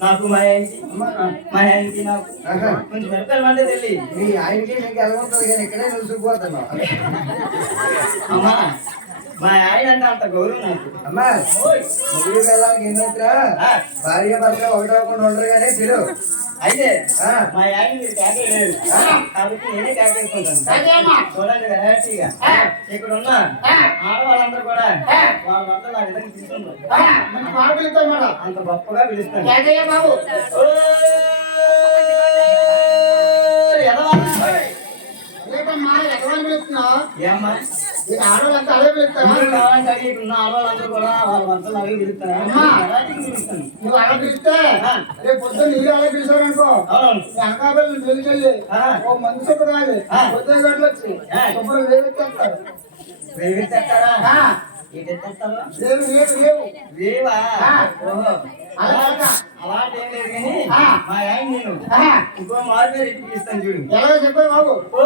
నాకు మా ఆయనకి మా ఆయనకి నాకు. కొంచెం మిరపకాయలు అంటే తెలియ మీ ఆయనకి నీకు ఎలా ఉంటుంది కానీ ఇక్కడే నిలిచిపోతున్నావు అమ్మా మా ఆయన అంటే అంత గౌరవం నాకు. అమ్మా. ముగ్గురు వెళ్ళాలి ఏంటంటే భార్య భర్త ఒకటి అవ్వకుండా ఉండరు కానీ పిలు. అయితే ఆ. మా ఆయన కేకలేదు కాబట్టి నేనే కేకేసుకుంటాను చూడండి వెరైటీగా. ఇక్కడ ఉన్న ఆడవాళ్ళందరూ అంత గొప్పగా పిలుస్తాను ఓయ్ ఎదవా. ఏమ్మా అందరూ ఆడవాళ్ళందరూ కూడా వాళ్ళ పిలుస్తాను నువ్వు అలా పిలిస్తే రేపు పొద్దున్న నీళ్ళు అలా ఓ మంచి గడ్డలు వచ్చి అలాంటి ఏం లేదు కానీ. మా ఆయన నేను ఆ. ఇంకో మారు పేరు ఎత్తి పిలుస్తాను చూడు. ఎలాగో చెప్పావు బాబు. ఓ